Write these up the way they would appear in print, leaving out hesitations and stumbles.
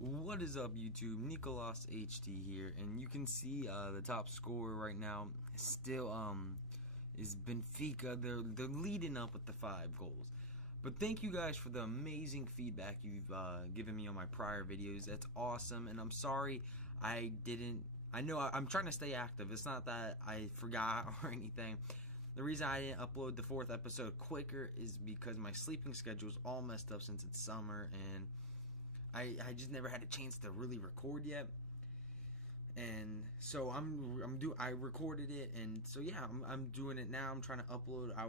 What is up, YouTube? Nicolas HD here, and you can see the top scorer right now still is Benfica. They're leading up with the 5 goals. But thank you guys for the amazing feedback you've given me on my prior videos. That's awesome, and I'm sorry I know I'm trying to stay active. It's not that I forgot or anything. The reason I didn't upload the 4th episode quicker is because my sleeping schedule is all messed up since it's summer, and I just never had a chance to really record yet. And so I recorded it, and so yeah, I'm doing it now. I'm trying to upload. I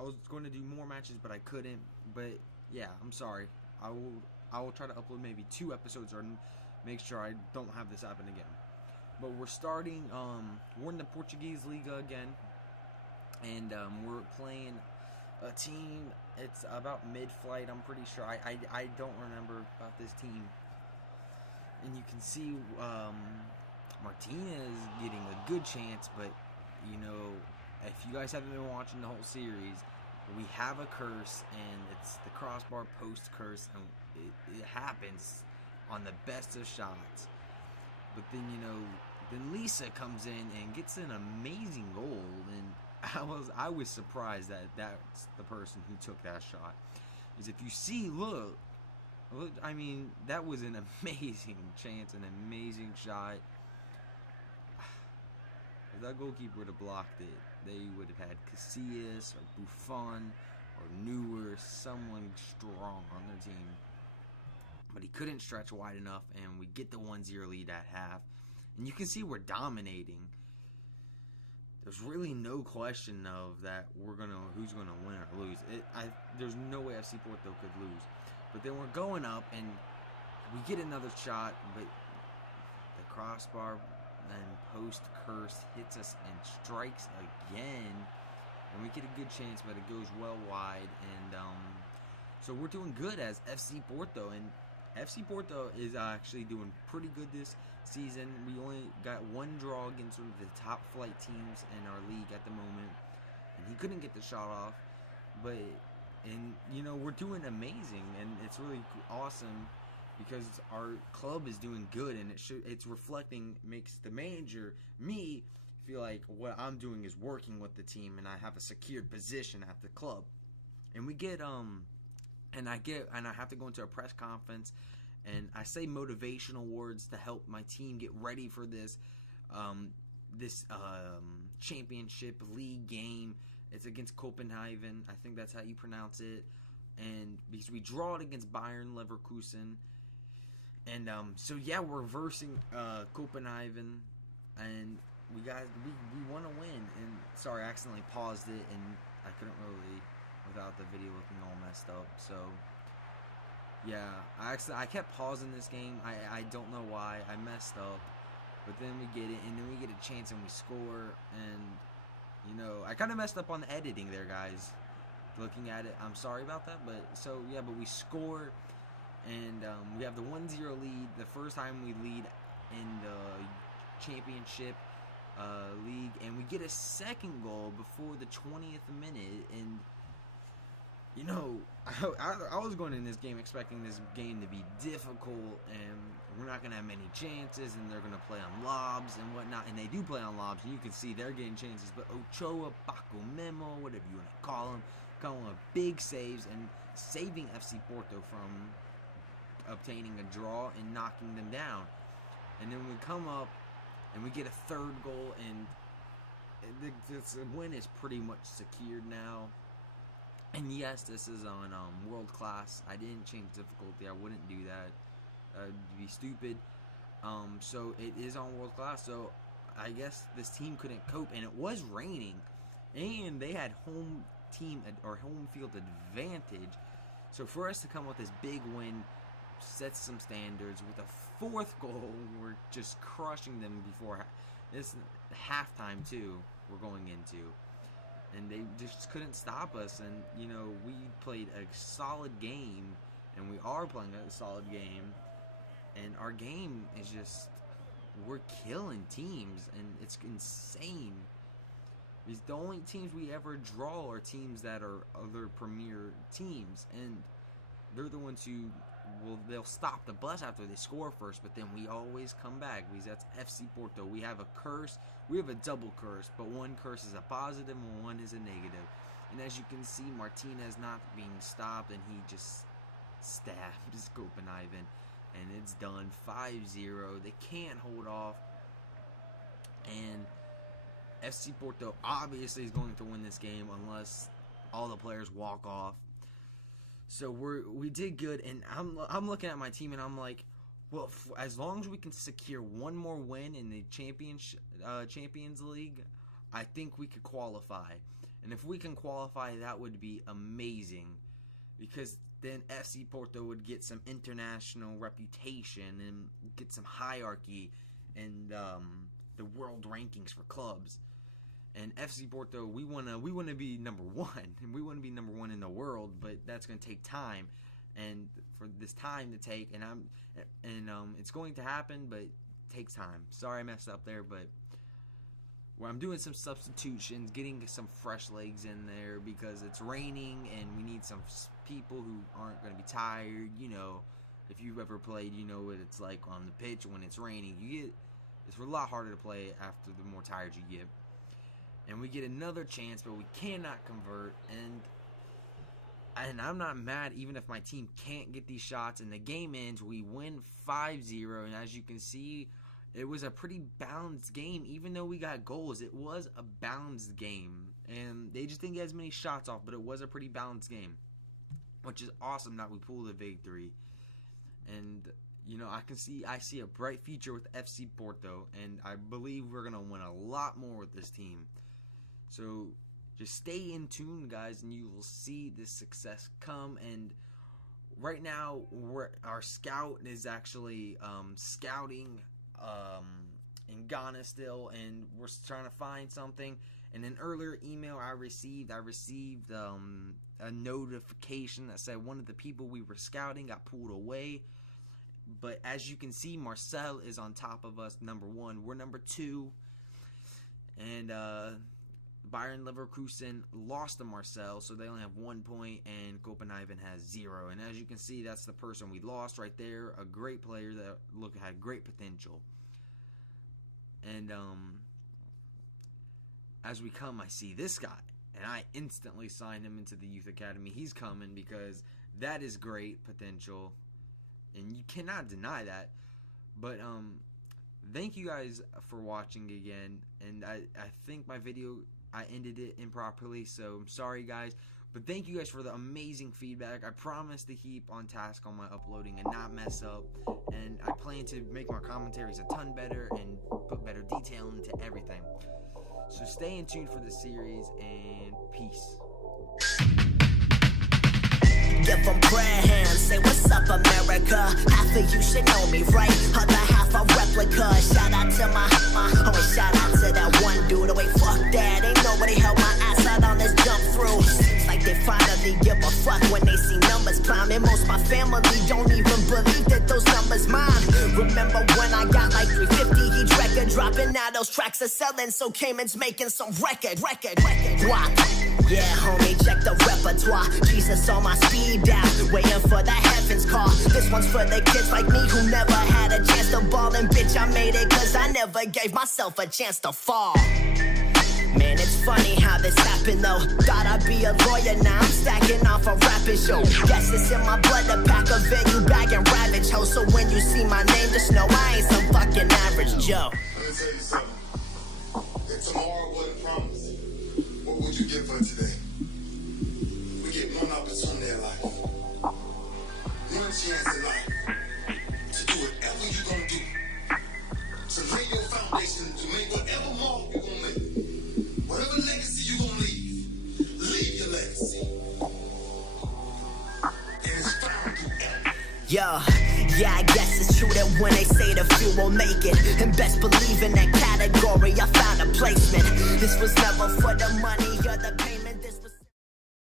was going to do more matches, but I couldn't. But yeah, I'm sorry. I will try to upload maybe 2 episodes or make sure I don't have this happen again. But we're starting we're in the Portuguese Liga again, and we're playing a team. It's about mid-flight, I'm pretty sure. I don't remember about this team. And you can see Martinez getting a good chance, but you know, if you guys haven't been watching the whole series, we have a curse, and it's the crossbar post curse, and it happens on the best of shots. But then, you know, then Lisa comes in and gets an amazing goal, and I was surprised that that's the person who took that shot. Is if you see, look, I mean, that was an amazing chance, an amazing shot. If that goalkeeper would have blocked it, they would have had Casillas or Buffon or Neuer, someone strong on their team. But he couldn't stretch wide enough, and we get the 1-0 lead at half. And you can see we're dominating. There's really no question of that who's gonna win or lose. There's no way FC Porto could lose. But then we're going up, and we get another shot, but the crossbar and post curse hits us and strikes again, and we get a good chance, but it goes well wide. And so we're doing good as FC Porto, and FC Porto is actually doing pretty good this season. We only got 1 draw against sort of the top flight teams in our league at the moment, and he couldn't get the shot off. And you know, we're doing amazing, and it's really awesome because our club is doing good, and it's reflecting, makes the manager, me, feel like what I'm doing is working with the team, and I have a secured position at the club. And we get and I have to go into a press conference, and I say motivational words to help my team get ready for this championship league game. It's against Copenhagen, I think that's how you pronounce it, and because we draw it against Bayern Leverkusen, and so yeah, we're versing Copenhagen, and we want to win. And sorry, I accidentally paused it, and I couldn't really, without the video looking all messed up. So yeah, I kept pausing this game. I don't know why. I messed up, but then we get it, and then we get a chance, and we score. And you know, I kind of messed up on the editing there, guys. Looking at it, I'm sorry about that. But so yeah, but we score, and we have the 1-0 lead. The first time we lead in the championship league, and we get a second goal before the 20th minute. And you know, I was going in this game expecting this game to be difficult, and we're not going to have many chances, and they're going to play on lobs and whatnot, and they do play on lobs, and you can see they're getting chances. But Ochoa, Paco Memo, whatever you want to call them with big saves and saving FC Porto from obtaining a draw and knocking them down. And then we come up, and we get a 3rd goal, and the win is pretty much secured now. And yes, this is on world class. I didn't change difficulty. I wouldn't do that. It'd be stupid. So it is on world class. So I guess this team couldn't cope, and it was raining, and they had home field advantage. So for us to come with this big win sets some standards. With a 4th goal, we're just crushing them before this halftime too. We're going into. And they just couldn't stop us. And you know, we played a solid game, and we are playing a solid game, and our game is just, we're killing teams, and it's insane. Because the only teams we ever draw are teams that are other premier teams, and they're the ones who they'll stop the bus after they score first, but then we always come back because that's FC Porto. We have a curse. We have a double curse, but one curse is a positive and one is a negative. And as you can see, Martinez not being stopped, and he just stabs Copenhagen, and it's done 5-0. They can't hold off, and FC Porto obviously is going to win this game unless all the players walk off. So we did good, and I'm looking at my team, and I'm like, well, as long as we can secure one more win in the Champions League, I think we could qualify. And if we can qualify, that would be amazing, because then FC Porto would get some international reputation and get some hierarchy in the world rankings for clubs. And FC Porto, we wanna be number one, and we want to be number one in the world, but that's gonna take time, and for this time to take, and it's going to happen, but it takes time. Sorry I messed up there, but where I'm doing some substitutions, getting some fresh legs in there because it's raining and we need some people who aren't going to be tired. You know, if you've ever played, you know what it's like on the pitch when it's raining. It's a lot harder to play after the more tired you get. And we get another chance, but we cannot convert. And I'm not mad even if my team can't get these shots. And the game ends, we win 5-0. And as you can see, it was a pretty balanced game. Even though we got goals, it was a balanced game. And they just didn't get as many shots off, but it was a pretty balanced game, which is awesome that we pulled a victory. And, you know, I see a bright future with FC Porto, and I believe we're going to win a lot more with this team. So just stay in tune, guys, and you will see this success come. And right now, our scout is actually scouting in Ghana still, and we're trying to find something. And an earlier email I received a notification that said one of the people we were scouting got pulled away. But as you can see, Marcel is on top of us, number 1. We're number 2. And Bayern Leverkusen lost to Marcel, so they only have 1 point, and Copenhagen has 0. And as you can see, that's the person we lost right there. A great player that had great potential. And as we come, I see this guy, and I instantly signed him into the youth academy. He's coming because that is great potential, and you cannot deny that. But thank you guys for watching again. And I think my video, I ended it improperly, so I'm sorry, guys. But thank you guys for the amazing feedback. I promise to keep on task on my uploading and not mess up. And I plan to make my commentaries a ton better and put better detail into everything. So stay in tune for the series, and peace. Give them prayer hands, say what's up America. Half of you should know me, right? Other half a replica. Shout out to my shout out to that one dude. Oh wait, fuck that, ain't nobody held my ass out on this jump through. Seems like they finally give a fuck when they see numbers climbing. Most my family don't even believe that those numbers mine. Remember when I got like 350 each record dropping? Now those tracks are selling, so Cayman's making some record. Why? Yeah, homie, check the repertoire. Jesus on my speed down, waiting for the heavens call. This one's for the kids like me who never had a chance to ball. And bitch, I made it cause I never gave myself a chance to fall. Man, it's funny how this happened though. Thought I'd be a lawyer, now I'm stacking off a rapping show. Guess it's in my blood to pack a venue bag and ravage ho. So when you see my name, just know I ain't some fucking average Joe. Let me tell you something. If tomorrow wasn't promised, what would you give for today? We get one opportunity in life, one chance in life, to do whatever you're gonna do, to lay your foundation, to make whatever mark you're gonna make, whatever legacy you're gonna leave your legacy. And it's found through effort. Yeah, I guess it's true that when they say the few will make it, and best believe in that category, I found a placement. This was never for the money or the pain.